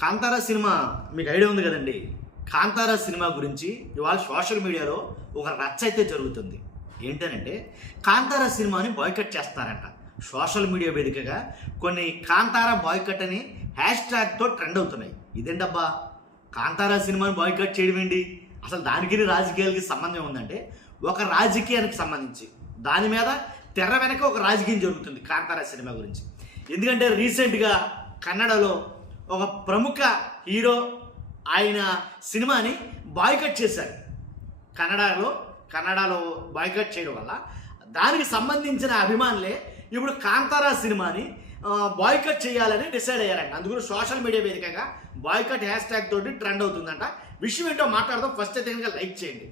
Kantara cinema మీకు idea ఉంది కదండి. కాంతారా సినిమా గురించి ఇవాళ సోషల్ మీడియాలో ఒక రచ్చ అయితే జరుగుతుంది. ఏంటనంటే కాంతారా సినిమాని బాయ్కట్ చేస్తారంట. సోషల్ మీడియా వేదికగా కొన్ని కాంతారా బాయ్కట్ అని హ్యాష్ ట్యాగ్తో ట్రెండ్ అవుతున్నాయి. ఇదేంటబ్బా, కాంతారా సినిమాని బాయ్కట్ చేయడం ఏంటి? అసలు దానికి రాజకీయాలకి సంబంధం ఉందంటే ఒక రాజకీయానికి సంబంధించి దాని మీద తెర వెనక ఒక రాజకీయం జరుగుతుంది కాంతారా సినిమా గురించి. ఎందుకంటే రీసెంట్గా కన్నడలో ఒక ప్రముఖ హీరో ఆయన సినిమాని బాయ్కట్ చేశారు. కన్నడలో బాయ్కట్ చేయడం వల్ల దానికి సంబంధించిన అభిమానులే ఇప్పుడు కాంతారా సినిమాని బాయ్కట్ చేయాలని డిసైడ్ అయ్యారంట. అందుకు సోషల్ మీడియా వేదికగా బాయ్కట్ హ్యాష్ ట్యాగ్ తోటి ట్రెండ్ అవుతుందంట. విషయం ఏంటో మాట్లాడదాం. ఫస్ట్ అయితే కనుక లైక్ చేయండి,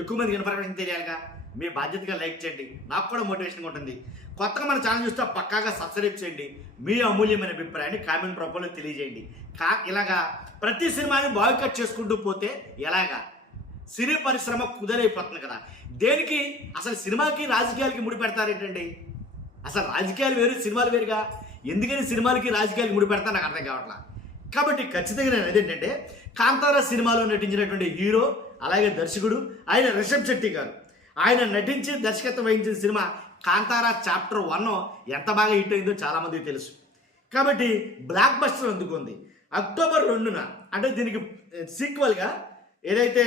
ఎక్కువ మందికి ఇన్ఫర్మేషన్ తెలియాలిగా, మీ బాధ్యతగా లైక్ చేయండి, నాకు కూడా మోటివేషన్గా ఉంటుంది. కొత్తగా మన ఛానల్ చూస్తే పక్కాగా సబ్స్క్రైబ్ చేయండి. మీ అమూల్యమైన అభిప్రాయాన్ని కామెంట్ రూపంలో తెలియజేయండి. ఇలాగా ప్రతి సినిమాని బాయ్కట్ చేసుకుంటూ పోతే ఎలాగా సినీ పరిశ్రమ కుదరైపోతుంది కదా. దేనికి అసలు సినిమాకి రాజకీయాలకి ముడి పెడతారేంటండి? అసలు రాజకీయాలు వేరు, సినిమాలు వేరుగా. ఎందుకని సినిమాలకి రాజకీయాలకు ముడి పెడతా నాకు అర్థం కావట్లా. కాబట్టి ఖచ్చితంగా నేను అదేంటంటే కాంతారా సినిమాలో నటించినటువంటి హీరో అలాగే దర్శకుడు ఆయన రిషబ్ శెట్టి గారు, ఆయన నటించి దర్శకత్వం వహించిన సినిమా కాంతారా చాప్టర్ 1 ఎంత బాగా హిట్ అయిందో చాలామందికి తెలుసు. కాబట్టి బ్లాక్ బస్టర్ అందుకుంది. అక్టోబర్ 2న అంటే దీనికి సీక్వెల్గా ఏదైతే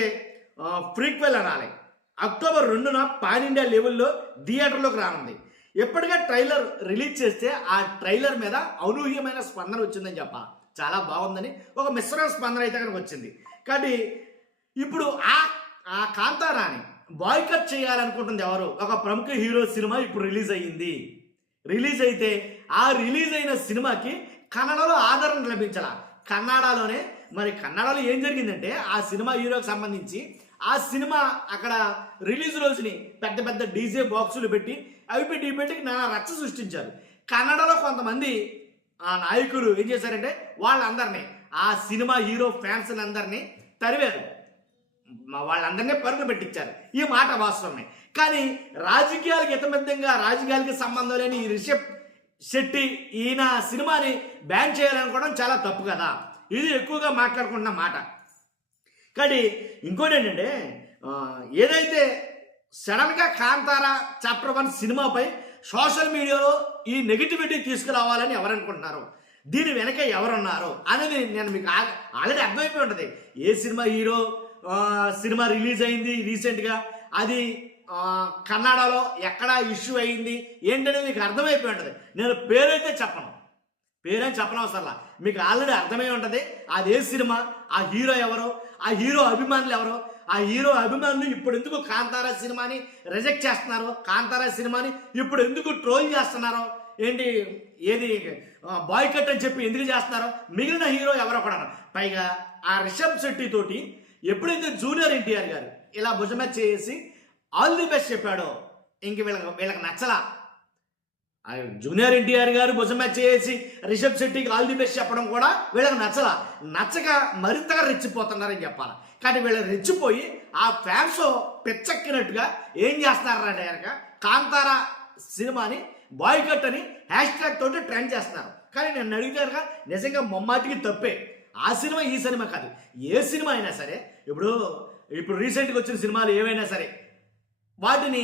ప్రీక్వెల్ అనాలి, అక్టోబర్ 2న పాన్ ఇండియా లెవెల్లో థియేటర్లోకి రానుంది. ఎప్పటిగా ట్రైలర్ రిలీజ్ చేస్తే ఆ ట్రైలర్ మీద అనూహ్యమైన స్పందన వచ్చిందని చెప్పాలి. చాలా బాగుందని ఒక మిశ్రమ స్పందన అయితే కనుక వచ్చింది. కాబట్టి ఇప్పుడు ఆ కాంతారాని బాయ్కట్ చేయాలనుకుంటుంది ఎవరు? ఒక ప్రముఖ హీరో సినిమా ఇప్పుడు రిలీజ్ అయ్యింది. రిలీజ్ అయితే ఆ రిలీజ్ అయిన సినిమాకి కన్నడలో ఆదరణ లభించాల. కన్నడలో ఏం జరిగిందంటే ఆ సినిమా హీరోకి సంబంధించి ఆ సినిమా అక్కడ రిలీజ్ రోజుని పెద్ద పెద్ద డీజే బాక్సులు పెట్టి అవి పెట్టి నానా రచ్చ సృష్టించారు. కన్నడలో కొంతమంది ఆ నాయకులు ఏం చేశారంటే వాళ్ళందరినీ, ఆ సినిమా హీరో ఫ్యాన్స్ అందరినీ తరివారు, వాళ్ళందరినీ పరుగులు పెట్టించారు. ఈ మాట వాస్తవమే. కానీ రాజకీయాలకు ఇతమిద్దంగా రాజకీయాలకి సంబంధం లేని ఈ రిషబ్ శెట్టి ఈయన సినిమాని బ్యాన్ చేయాలనుకోవడం చాలా తప్పు కదా. ఇది ఎక్కువగా మాట్లాడుకుంటున్న మాట. కానీ ఇంకోటి ఏంటంటే ఏదైతే సడన్గా కాంతారా చాప్టర్ 1 సినిమాపై సోషల్ మీడియాలో ఈ నెగిటివిటీ తీసుకురావాలని ఎవరనుకుంటున్నారు, దీని వెనక ఎవరున్నారు అనేది నేను మీకు ఆల్రెడీ అర్థమైపోయి ఉంటుంది. ఏ సినిమా హీరో సినిమా రిలీజ్ అయింది రీసెంట్గా, అది కన్నడలో ఎక్కడ ఇష్యూ అయింది ఏంటనేది మీకు అర్థమైపోయి ఉంటుంది. నేను పేరేం చెప్పను అవసరంలా, మీకు ఆల్రెడీ అర్థమై ఉంటుంది అది ఏ సినిమా, ఆ హీరో ఎవరో, ఆ హీరో అభిమానులు ఎవరో. ఆ హీరో అభిమానులు ఇప్పుడు ఎందుకు కాంతారా సినిమాని రిజెక్ట్ చేస్తున్నారో, కాంతారా సినిమాని ఇప్పుడు ఎందుకు ట్రోల్ చేస్తున్నారో, ఏది బాయ్కట్ అని చెప్పి ఎందుకు చేస్తున్నారో మిగిలిన హీరో ఎవరో కూడా. పైగా ఆ రిషబ్ శెట్టి తోటి ఎప్పుడైతే జూనియర్ ఎన్టీఆర్ గారు ఇలా భుజమెచ్చ చేసి ఆల్ ది బెస్ట్ చెప్పాడో ఇంక వీళ్ళకి నచ్చలా. జూనియర్ ఎన్టీఆర్ గారు భుజమెచ్చ చేసి రిషబ్ శెట్టికి ఆల్ ది బెస్ట్ చెప్పడం కూడా వీళ్ళకి నచ్చక మరింతగా రెచ్చిపోతున్నారని చెప్పాలి. కానీ వీళ్ళు రెచ్చిపోయి ఆ ఫ్యాన్స్ పిచ్చెక్కినట్టుగా ఏం చేస్తున్నారంటే కనుక కాంతారా సినిమాని బాయ్కట్ అని హ్యాష్ ట్యాగ్ తోటి ట్రెండ్ చేస్తున్నారు. కానీ నేను అడిగితే నిజంగా మొమ్మాటికి తప్పే. ఆ సినిమా ఈ సినిమా కాదు, ఏ సినిమా అయినా సరే ఇప్పుడు రీసెంట్గా వచ్చిన సినిమాలు ఏవైనా సరే వాటిని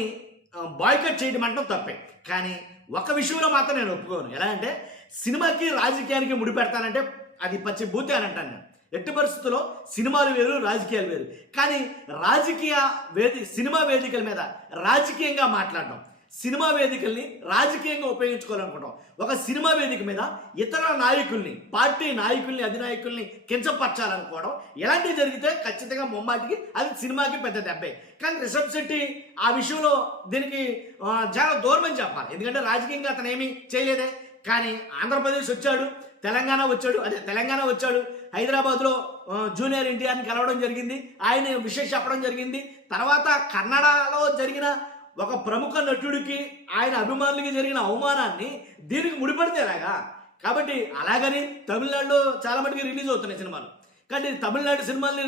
బాయ్కట్ చేయడం అంటాం తప్పే. కానీ ఒక విషయంలో మాత్రం నేను ఒప్పుకోను. ఎలా అంటే సినిమాకి రాజకీయానికి ముడిపెడతానంటే అది పచ్చి బూతే అని అంటాను నేను. ఎట్టి పరిస్థితుల్లో సినిమాలు వేరు, రాజకీయాలు వేరు. కానీ సినిమా వేదికల మీద రాజకీయంగా మాట్లాడడం, సినిమా వేదికల్ని రాజకీయంగా ఉపయోగించుకోవాలనుకుంటాం. ఒక సినిమా వేదిక మీద ఇతర నాయకుల్ని, పార్టీ నాయకుల్ని, అధినాయకుల్ని కించపరచాలనుకోవడం ఇలాంటివి జరిగితే ఖచ్చితంగా మొమ్మాటికి అది సినిమాకి పెద్ద దెబ్బే. కానీ రిషబ్ శెట్టి ఆ విషయంలో దీనికి చాలా దూరం అని చెప్పాలి. ఎందుకంటే రాజకీయంగా అతను ఏమీ చేయలేదే. కానీ ఆంధ్రప్రదేశ్ వచ్చాడు, తెలంగాణ వచ్చాడు, హైదరాబాద్లో జూనియర్ ఎన్టీఆర్ని కలవడం జరిగింది, ఆయన విషయం చెప్పడం జరిగింది. తర్వాత కన్నడలో జరిగిన ఒక ప్రముఖ నటుడికి ఆయన అభిమానులకి జరిగిన అవమానాన్ని దీనికి ముడిపడితే ఎలాగా. కాబట్టి అలాగని తమిళనాడులో చాలా మటుకు రిలీజ్ అవుతున్నాయి సినిమాలు. కానీ తమిళనాడు సినిమాల్ని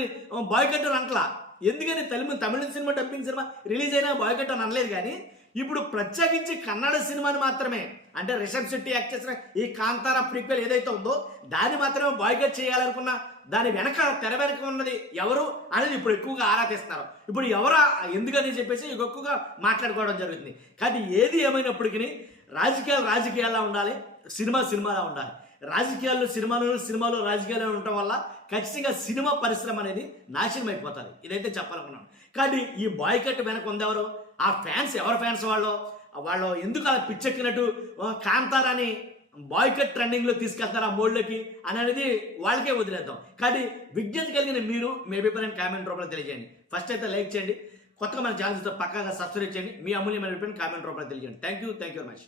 బాయ్కట్ అని అంటలా. ఎందుకని తమిళ సినిమా డబ్బింగ్ సినిమా రిలీజ్ అయినా బాయ్కట్ అని అనలేదు. కానీ ఇప్పుడు ప్రత్యేకించి కన్నడ సినిమాని మాత్రమే, అంటే రిషబ్ శెట్టి యాక్ట్ చేసిన ఈ కాంతారా ప్రీక్వెల్ ఏదైతే ఉందో దాన్ని మాత్రమే బాయ్కట్ చేయాలనుకున్న దాని వెనక తెర వెనక ఉన్నది ఎవరు అనేది ఇప్పుడు ఎక్కువగా ఆరా తీస్తున్నారు. ఇప్పుడు ఎవరా ఎందుకని చెప్పేసి ఎక్కువగా మాట్లాడుకోవడం జరుగుతుంది. కానీ ఏది ఏమైనప్పటికీ రాజకీయాల్లో ఉండాలి, సినిమాలా ఉండాలి. రాజకీయాల్లో సినిమాలో రాజకీయాలు ఉండటం వల్ల ఖచ్చితంగా సినిమా పరిశ్రమ అనేది నాశనం అయిపోతుంది. ఇదైతే చెప్పాలనుకున్నాను. కానీ ఈ బాయ్కట్ వెనక ఉందెవరు? ఆ ఫ్యాన్స్ ఎవరు ఫ్యాన్స్ వాళ్ళు ఎందుకు అలా పిచ్చెక్కినట్టు కాంతారాని బాయ్కట్ ట్రెండింగ్లో తీసుకెళ్తారు ఆ మోడ్లోకి అనేది వాళ్ళకే వదిలేద్దాం. కానీ విజ్ఞత కలిగిన మీరు మీ అభిప్రాయం కామెంట్ రూపంలో తెలియజేయండి. ఫస్ట్ అయితే లైక్ చేయండి, కొత్తగా మన ఛానల్స్తో పక్కాగా సబ్స్క్రైబ్ చేయండి, మీ అమూల్యమైన అభిప్రాయం కామెంట్ రూపంలో తెలియజేయండి. Thank you very much.